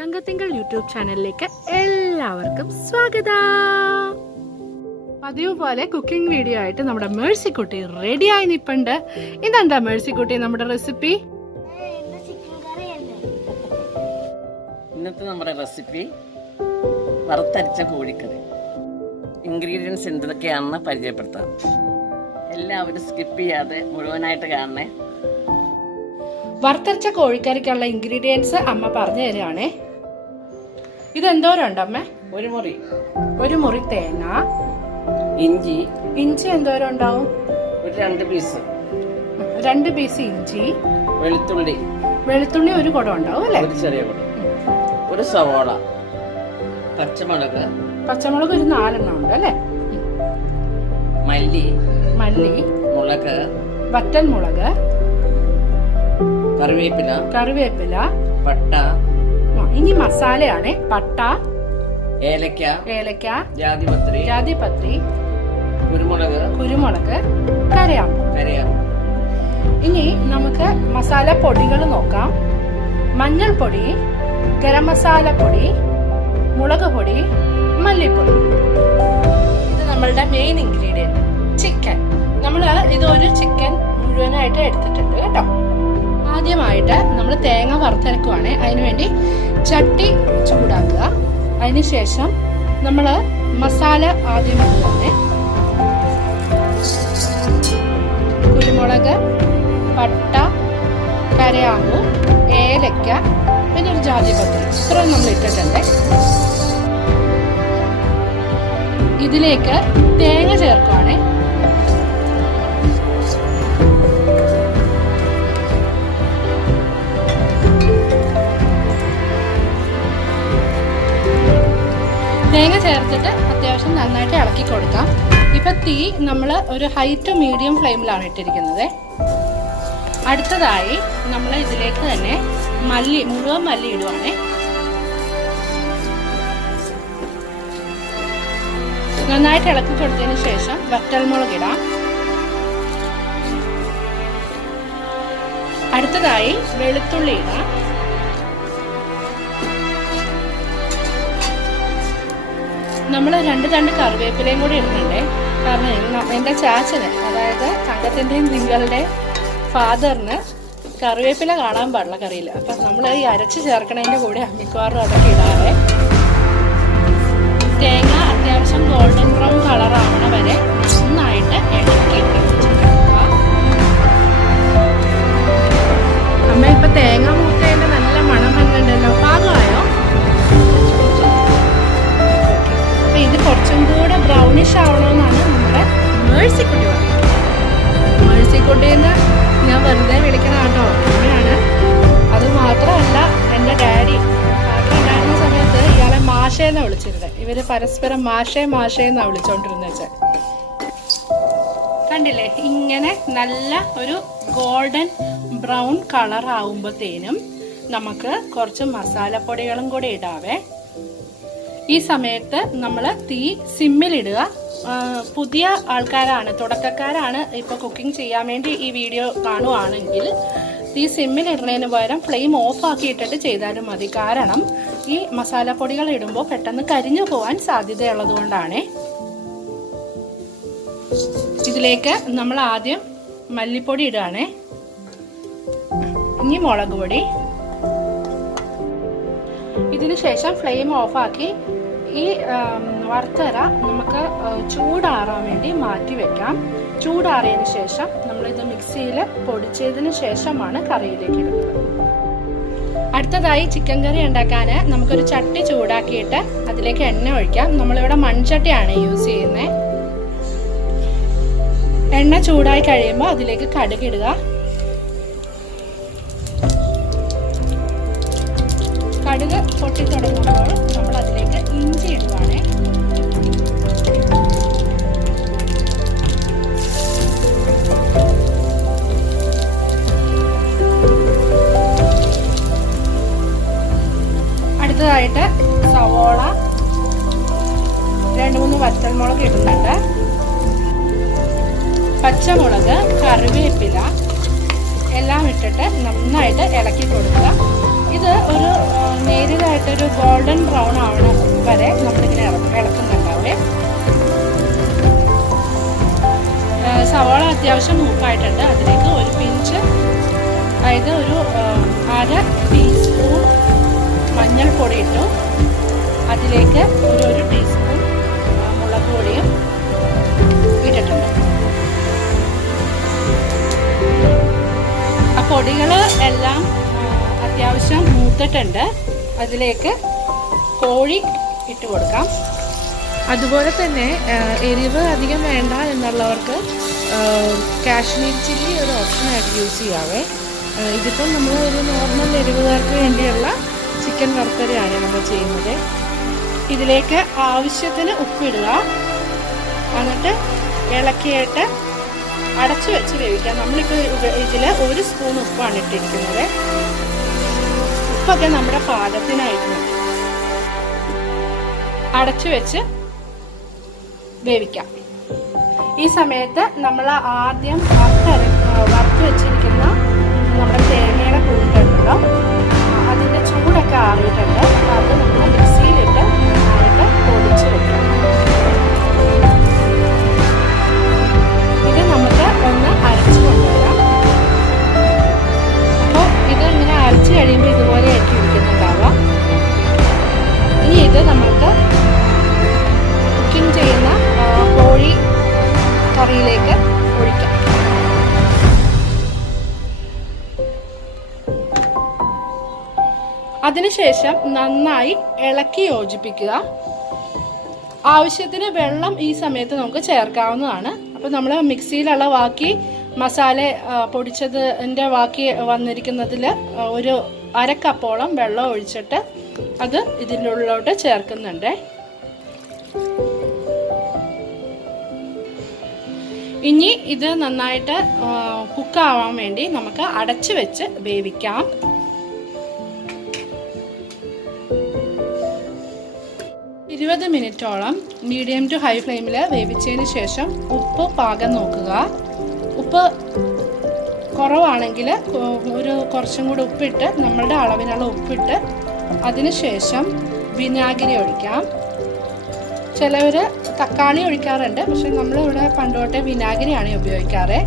തങ്കത്തിങ്കൾ YouTube ചാനലിലേക്ക് എല്ലാവർക്കും സ്വാഗതം. പതിവ് പോലെ കുക്കിംഗ് വീഡിയോ ആയിട്ട് നമ്മുടെ മേഴ്സിക്കുട്ടി റെഡിയായി നിൽപ്പുണ്ട്. ഇതെന്താ മേഴ്സിക്കുട്ടി നമ്മുടെ റെസിപ്പി? ഇന്നത്തെ നമ്മുടെ റെസിപ്പി വറുത്തരച്ച കോഴിക്കറി. ഇൻഗ്രീഡിയൻസ് എന്തൊക്കെയാണെന്ന് പരിചയപ്പെടുത്താം. എല്ലാവരും സ്കിപ്പ് ചെയ്യാതെ മുഴുവനായിട്ട് കാണണേ. വറുത്തരച്ച കോഴിക്കറിക്കുള്ള ഇൻഗ്രീഡിയൻസ് അമ്മ പറഞ്ഞു തരികയാണേ. ഇതെന്തോരം അമ്മ? ഒരു മുറി തേങ്ങ, ഇഞ്ചി എന്തോരം ഉണ്ടാവും? ഒരു 2 പീസ് ഇഞ്ചി, വെളുത്തുള്ളി ഒരു കുടം ഉണ്ടാവും അല്ലേ? ഒരു ചെറിയ കുടം, ഒരു സവോള, പച്ചമുളക് ഒരു 4 എണ്ണം ഉണ്ട് അല്ലേ? മല്ലി, മുളക്, വറ്റൽമുളക്, കറിവേപ്പില, പട്ട. ഇനി മസാലയാണ് പട്ട, ഏലക്ക, ജാതിപത്രി, കുരുമുളക്, കരയാമ്പൂ. ഇനി നമുക്ക് മസാല പൊടികൾ നോക്കാം. മഞ്ഞൾപ്പൊടി, ഗരം മസാല പൊടി, മുളക് പൊടി, മല്ലിപ്പൊടി. ഇത് നമ്മളുടെ മെയിൻ ഇൻഗ്രീഡിയന്റ് ചിക്കൻ. നമ്മൾ ഇതൊരു ചിക്കൻ മുഴുവനായിട്ട് എടുത്തിട്ടുണ്ട് കേട്ടോ. ആദ്യമായിട്ട് നമ്മൾ തേങ്ങ വറുത്തരക്കുവാണ്. അതിനുവേണ്ടി ചട്ടി ചൂടാക്കുക. അതിനുശേഷം നമ്മൾ മസാല ആദ്യം ഇടുകയാണ്. കുരുമുളക്, പട്ട, കരയാമ്പൂ, ഏലക്ക, പിന്നെ ഒരു ജാതിപത്രി, ഇത്രയും നമ്മൾ ഇട്ടിട്ടുണ്ട്. ഇതിലേക്ക് തേങ്ങ ചേർക്കുവാണ്. തേങ്ങ ചേർത്തിട്ട് അത്യാവശ്യം നന്നായിട്ട് ഇളക്കി കൊടുക്കാം. ഇപ്പം തീ നമ്മൾ ഒരു ഹൈ ടു മീഡിയം ഫ്ലെയിമിലാണ് ഇട്ടിരിക്കുന്നത്. അടുത്തതായി നമ്മൾ ഇതിലേക്ക് തന്നെ മുഴുവൻ മല്ലി ഇടുവാണ്. നന്നായിട്ട് ഇളക്കി കൊടുത്തതിന് ശേഷം വറ്റൽമുളക് ഇടാം. അടുത്തതായി വെളുത്തുള്ളി ഇടാം. നമ്മൾ 2 തണ്ട് കറിവേപ്പിലയും കൂടി ഇടുന്നുണ്ടേ. കാരണം എൻ്റെ ചാച്ചന്, അതായത് തങ്കത്തിൻ്റെയും നിങ്ങളുടെ ഫാദറിന് കറിവേപ്പില കാണാൻ പാടില്ല കറിയിൽ. അപ്പം നമ്മൾ ഈ അരച്ച് ചേർക്കണതിൻ്റെ കൂടെ മിക്കവാറും അതൊക്കെ ഇടാതെ തേങ്ങ അത്യാവശ്യം ഗോൾഡൻ ബ്രൗൺ കളറാവണ വരെ നന്നായിട്ട് ഇളക്കി അമ്മ. ഇപ്പം തേങ്ങ മൂത്തതിൻ്റെ നല്ല മണം വന്നിട്ടുണ്ടല്ലോ. പാകമായോ? ഇത് കുറച്ചും കൂടെ ബ്രൗണിഷ് ആവണമെന്നാണ് നമ്മുടെ മേഴ്സിക്കുട്ടി പറയുന്നത്. മേഴ്സിക്കുട്ടിന്ന് ഞാൻ വെറുതെ വിളിക്കണ കേട്ടോ, അമ്മയാണ്. അത് മാത്രമല്ല, എൻ്റെ ഡാഡി ഉണ്ടായിരുന്ന സമയത്ത് ഇയാളെ മാഷേന്നാണ് വിളിച്ചിരുന്നത്. ഇവര് പരസ്പരം മാഷേന്നാണ് വിളിച്ചോണ്ടിരുന്നത്. കണ്ടില്ലേ? ഇങ്ങനെ നല്ല ഒരു ഗോൾഡൻ ബ്രൗൺ കളർ ആവുമ്പോഴത്തേനും നമുക്ക് കുറച്ച് മസാലപ്പൊടികളും കൂടി ഇടാവേ. ഈ സമയത്ത് നമ്മൾ തീ സിമ്മിലിടുക. പുതിയ ആൾക്കാരാണ്, തുടക്കക്കാരാണ് ഇപ്പോൾ കുക്കിംഗ് ചെയ്യാൻ വേണ്ടി ഈ വീഡിയോ കാണുവാണെങ്കിൽ തീ സിമ്മിലിടുന്നതിന് പകരം ഫ്ലെയിം ഓഫ് ആക്കിയിട്ടിട്ട് ചെയ്താലും മതി. കാരണം ഈ മസാലപ്പൊടികൾ ഇടുമ്പോൾ പെട്ടെന്ന് കരിഞ്ഞു പോകാൻ സാധ്യതയുള്ളത് കൊണ്ടാണ്. ഇതിലേക്ക് നമ്മൾ ആദ്യം മല്ലിപ്പൊടി ഇടുകയാണേ. ഇനി മുളക് പൊടി. ഇതിനു ശേഷം ഫ്ലെയിം ഓഫാക്കി ഈ വറുത്തര നമുക്ക് ചൂടാറാൻ വേണ്ടി മാറ്റി വെക്കാം. ചൂടാറിയതിന് ശേഷം നമ്മളിത് മിക്സിയിൽ പൊടിച്ചതിന് ശേഷമാണ് കറിയിലേക്ക് ഇടുന്നത്. അടുത്തതായി ചിക്കൻ കറി ഉണ്ടാക്കാൻ നമുക്കൊരു ചട്ടി ചൂടാക്കിയിട്ട് അതിലേക്ക് എണ്ണ ഒഴിക്കാം. നമ്മളിവിടെ മൺചട്ടിയാണ് യൂസ് ചെയ്യുന്നത്. എണ്ണ ചൂടായി കഴിയുമ്പോൾ അതിലേക്ക് കടുക് ഇടുക. കടുക് പൊട്ടി തുടങ്ങുമ്പോൾ നമ്മൾ അതിലേക്ക് ഇഞ്ചി ഇടുവാണ്. അടുത്തതായിട്ട് സവോള, 2-3 വറ്റൽമുളക് ഇടുന്നുണ്ട്. പച്ചമുളക്, കറിവേപ്പില എല്ലാം ഇട്ടിട്ട് നന്നായിട്ട് ഇളക്കി കൊടുക്കുക. ഇത് ഒരു നേരിയതായിട്ട് ഏകദേശം ഒരു ഗോൾഡൻ ബ്രൗൺ ആവണ വരെ നമ്മളിങ്ങനെ ഇളക്കുന്നുണ്ടാവേ. സവാള അത്യാവശ്യം മൂപ്പായിട്ടുണ്ട്. അതിലേക്ക് ഒരു പിഞ്ച്, അതായത് ഒരു 1/2 ടീസ്പൂൺ മഞ്ഞൾപ്പൊടി ഇട്ടു. അതിലേക്ക് ഒരു ടീസ്പൂൺ മുളക് പൊടിയും ഇട്ടിട്ടുണ്ട്. ആ പൊടികൾ എല്ലാം അത്യാവശ്യം മൂത്തിട്ടുണ്ട്. അതിലേക്ക് കോഴി ഇട്ട് കൊടുക്കാം. അതുപോലെ തന്നെ എരിവ് അധികം വേണ്ട എന്നുള്ളവർക്ക് കാശ്മീർ ചില്ലി ഒരു ഓപ്ഷനായിട്ട് യൂസ് ചെയ്യാവേ. ഇതിപ്പം നമ്മൾ ഒരു നോർമൽ എരിവുകാർക്ക് വേണ്ടിയുള്ള ചിക്കൻ വറുത്തരയാണ് നമ്മൾ ചെയ്യുന്നത്. ഇതിലേക്ക് ആവശ്യത്തിന് ഉപ്പിടുക. എന്നിട്ട് ഇളക്കിയിട്ട് അടച്ചു വെച്ച് വേവിക്കാം. നമ്മളിപ്പോൾ ഇതിൽ 1 സ്പൂൺ ഉപ്പാണ് ഇട്ടിരിക്കുന്നത്. ഉപ്പൊക്കെ നമ്മുടെ പാകത്തിനായിരുന്നു. അടച്ചു വെച്ച് വേവിക്കാം. ഈ സമയത്ത് നമ്മൾ ആദ്യം വറുത്ത് വെച്ചിരിക്കുന്ന നമ്മുടെ തേങ്ങയുടെ കൂട്ടുണ്ടല്ലോ, അതിൻ്റെ ചൂടൊക്കെ ആറിയിട്ടുണ്ട്. അത് നമ്മൾ മിക്സിയിലിട്ട് നന്നായിട്ട് പൊടിച്ച് വെക്കാം. ഇത് നമുക്ക് ഒന്ന് അരച്ച് കൊണ്ടുവരാം. അപ്പോൾ ഇത് ഇങ്ങനെ അരച്ച് കഴിയുമ്പോൾ ഇതുപോലെയായിരിക്കും ഇരിക്കുന്നുണ്ടാവാം. ഇനി ഇത് നമുക്ക് കുക്കിംഗ് ചെയ്യുന്ന കോഴി കറിയിലേക്ക് ഒഴിക്കാം. അതിനുശേഷം നന്നായി ഇളക്കി യോജിപ്പിക്കുക. ആവശ്യത്തിന് വെള്ളം ഈ സമയത്ത് നമുക്ക് ചേർക്കാവുന്നതാണ്. അപ്പോൾ നമ്മൾ മിക്സിയിലുള്ള ബാക്കി മസാല പൊടിച്ചതിൻ്റെ ബാക്കി വന്നിരിക്കുന്നതിൽ ഒരു 1/2 കപ്പോളം വെള്ളം ഒഴിച്ചിട്ട് അത് ഇതിൻ്റെ ഉള്ളിലോട്ട് ചേർക്കുന്നുണ്ട്. ഇനി ഇത് നന്നായിട്ട് കുക്കാവാൻ വേണ്ടി നമുക്ക് അടച്ചു വെച്ച് വേവിക്കാം. 20 മിനിറ്റോളം മീഡിയം ടു ഹൈ ഫ്ലെയിമിൽ വേവിച്ചതിന് ശേഷം ഉപ്പ് പാകം നോക്കുക. ഉപ്പ് കുറവാണെങ്കിൽ കുറച്ചും കൂടി ഉപ്പിട്ട്, നമ്മളുടെ അളവിനുള്ള ഉപ്പിട്ട് അതിനുശേഷം വിനാഗിരി ഒഴിക്കാം. ചിലവർ തക്കാളി ഒഴിക്കാറുണ്ട്, പക്ഷെ നമ്മളിവിടെ പണ്ടോട്ടെ വിനാഗിരിയാണ് ഉപയോഗിക്കാറ്.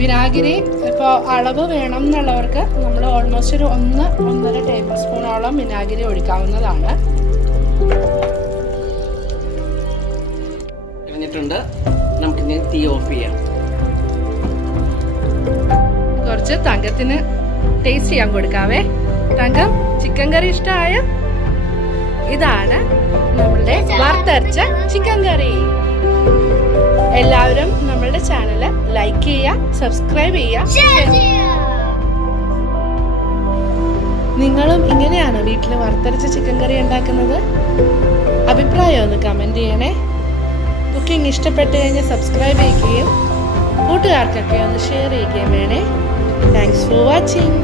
വിനാഗിരി ഇപ്പോൾ അളവ് വേണം എന്നുള്ളവർക്ക് നമ്മൾ ഓൾമോസ്റ്റ് ഒരു 1-1.5 ടേബിൾ സ്പൂണോളം വിനാഗിരി ഒഴിക്കാവുന്നതാണ്. നമുക്കിനി തീ ഓഫ് ചെയ്യാം. കുറച്ച് തങ്കത്തിന് ടേസ്റ്റ് ചെയ്യാൻ കൊടുക്കാവേ. തങ്കം, ചിക്കൻ കറി ഇഷ്ടമായ? ഇതാണ് നമ്മളുടെ വറുത്തരച്ച ചിക്കൻ കറി. എല്ലാവരും നമ്മളുടെ ചാനൽ ലൈക്ക് ചെയ്യുക, സബ്സ്ക്രൈബ് ചെയ്യുക. നിങ്ങളും ഇങ്ങനെയാണ് വീട്ടിൽ വറുത്തരച്ച ചിക്കൻ കറി ഉണ്ടാക്കുന്നത്? അഭിപ്രായം ഒന്ന് കമൻറ്റ് ചെയ്യണേ. കുക്കിംഗ് ഇഷ്ടപ്പെട്ട് കഴിഞ്ഞാൽ സബ്സ്ക്രൈബ് ചെയ്യുകയും കൂട്ടുകാർക്കൊക്കെ ഒന്ന് ഷെയർ ചെയ്യുകയും വേണേ. Thanks for watching.